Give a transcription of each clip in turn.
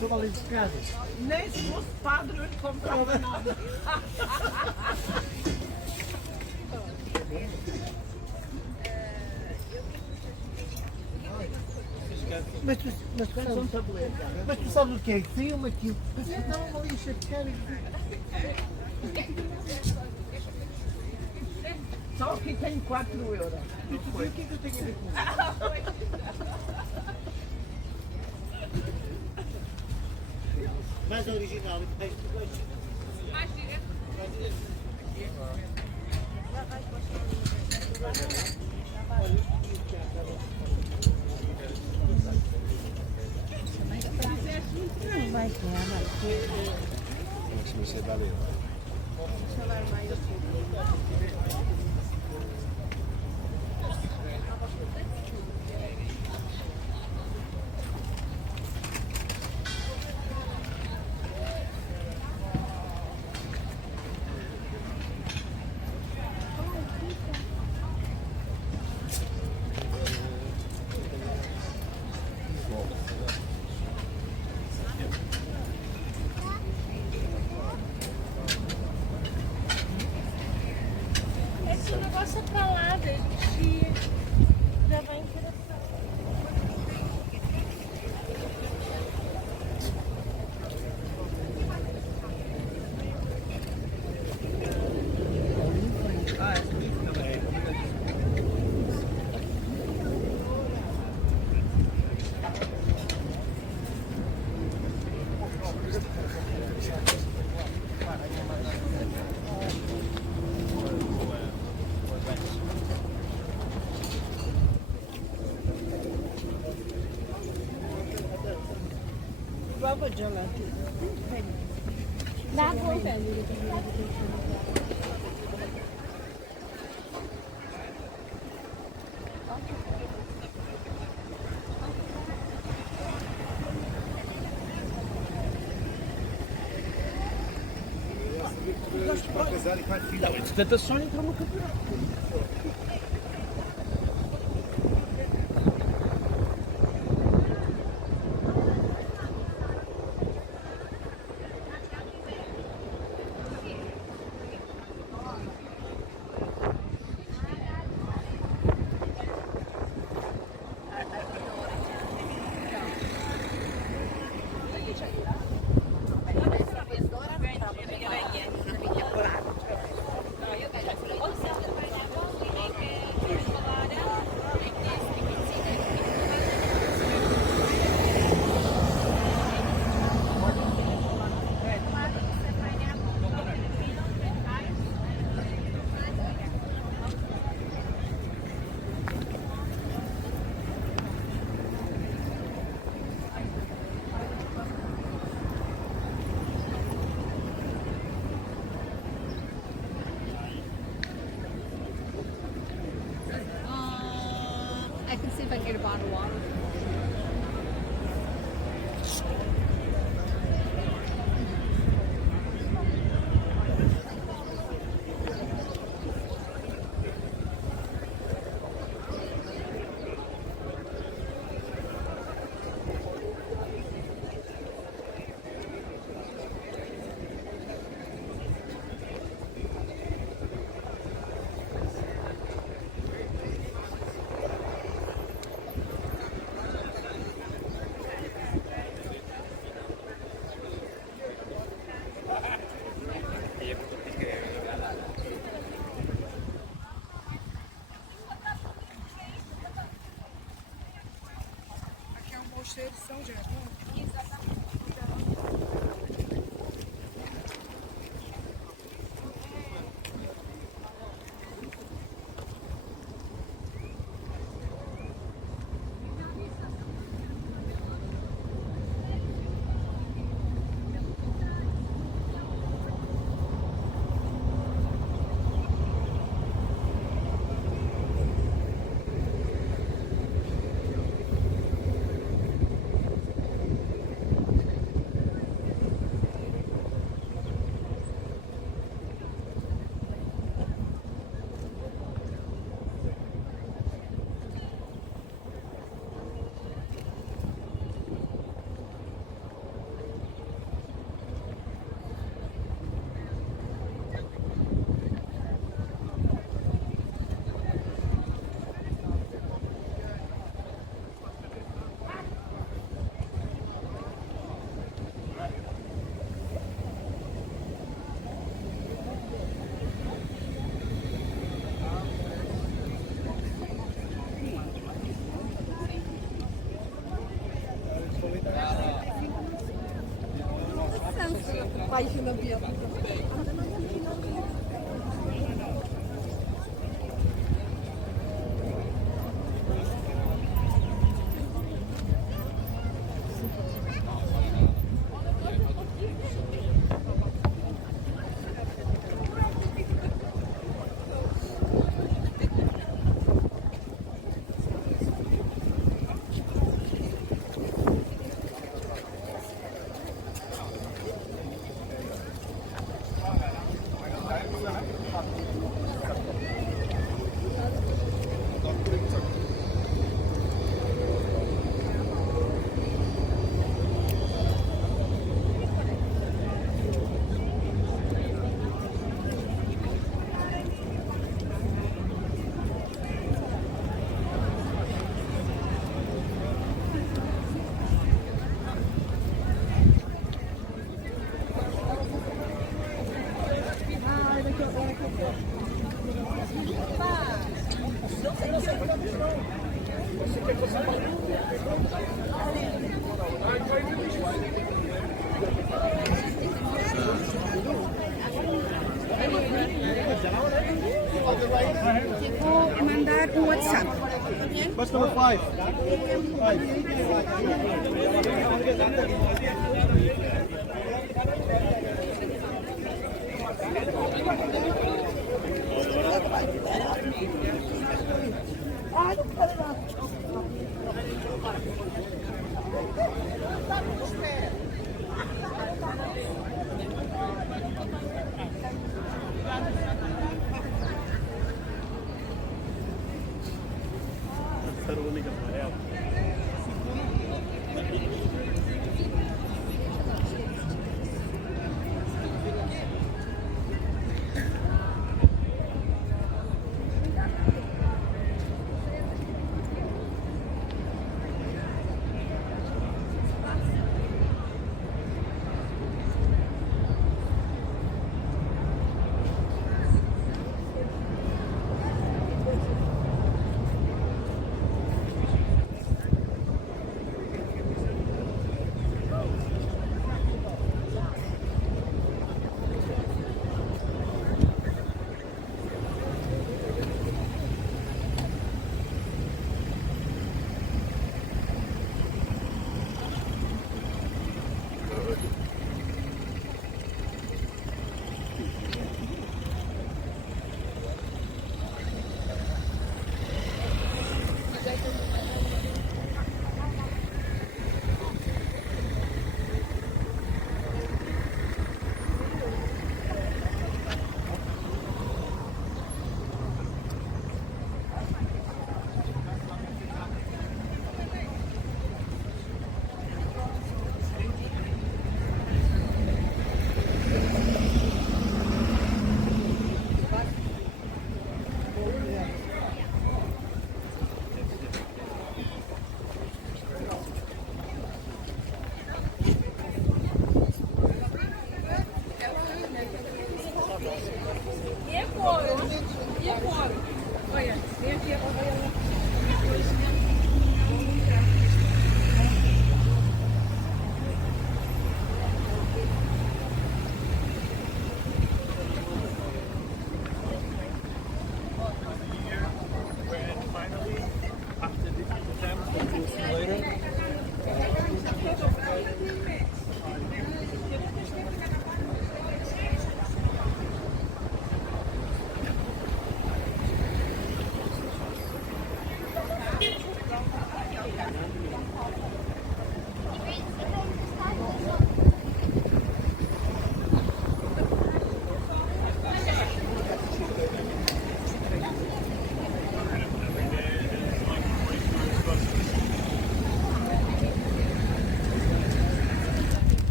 Tu stup, to ale zgadza. Nem se fosse padre eu não comprava nada. Mas tu, mas, tu sabes, mas tu sabes o que é? Filma aquilo. Mas não, uma lixa de cara. Só que tem 4 euros. E tu vê o que é que eu tenho a ver com isso? Mais original, e tens tu dois. Musimy się dalej. Esse Prova de gelatina. Dá conta. Não, esse tenta só entrar no campeonato. Vou mandar um WhatsApp. Bus number five. Five. Olha,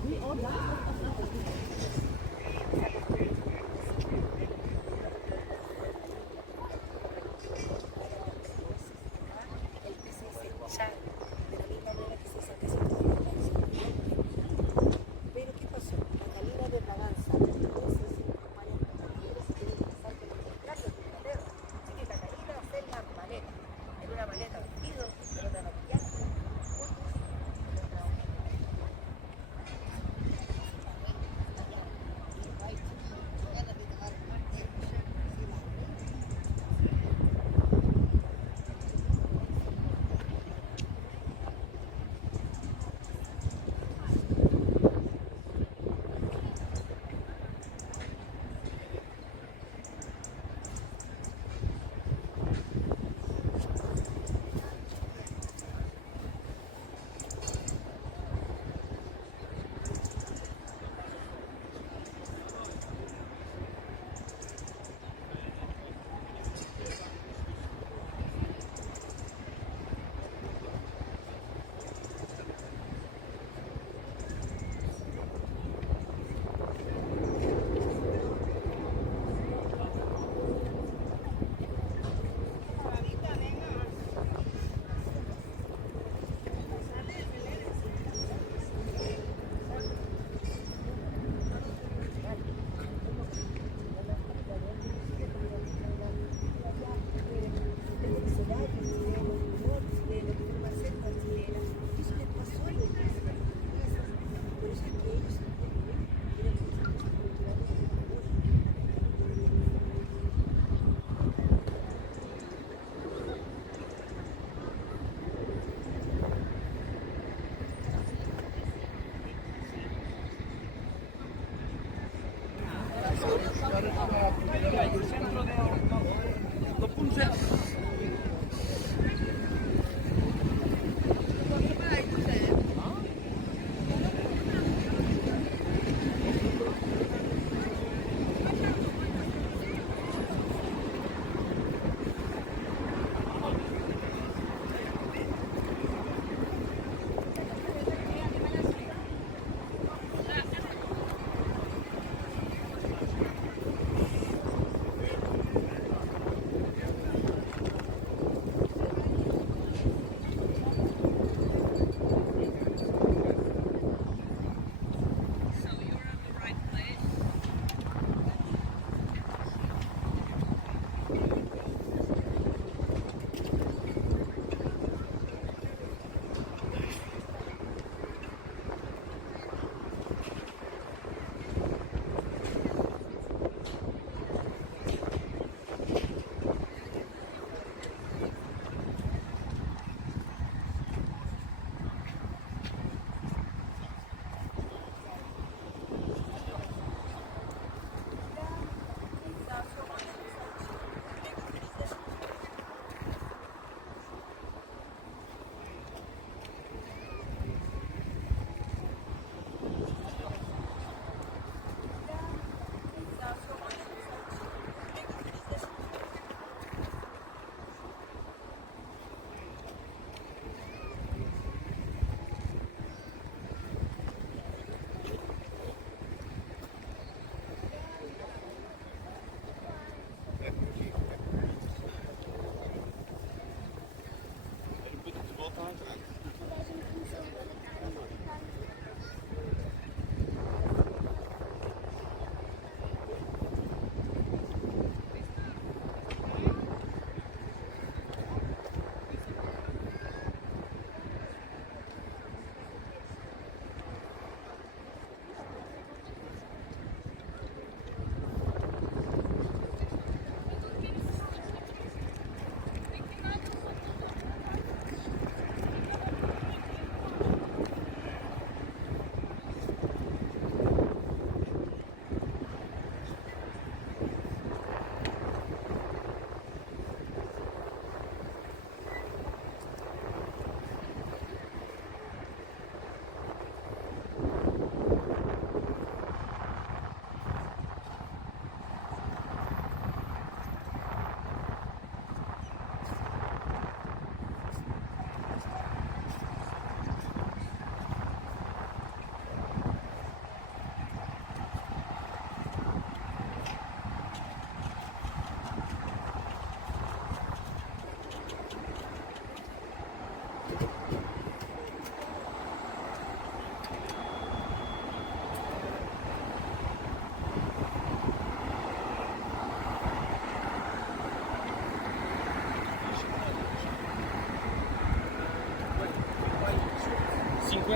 We all done?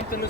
相手の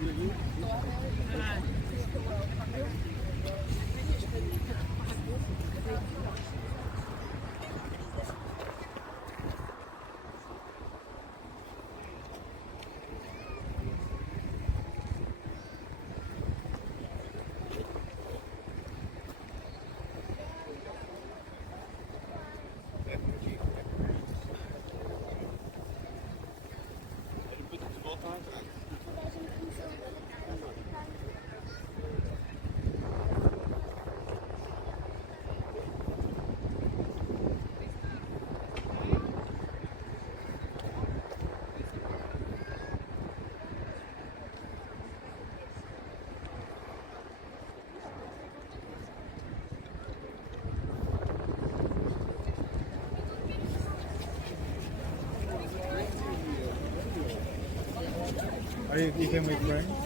Are Even with friends.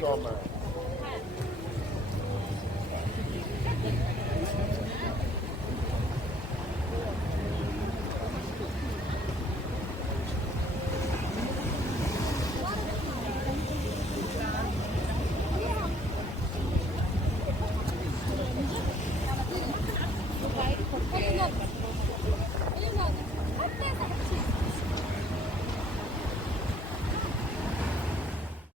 Summer.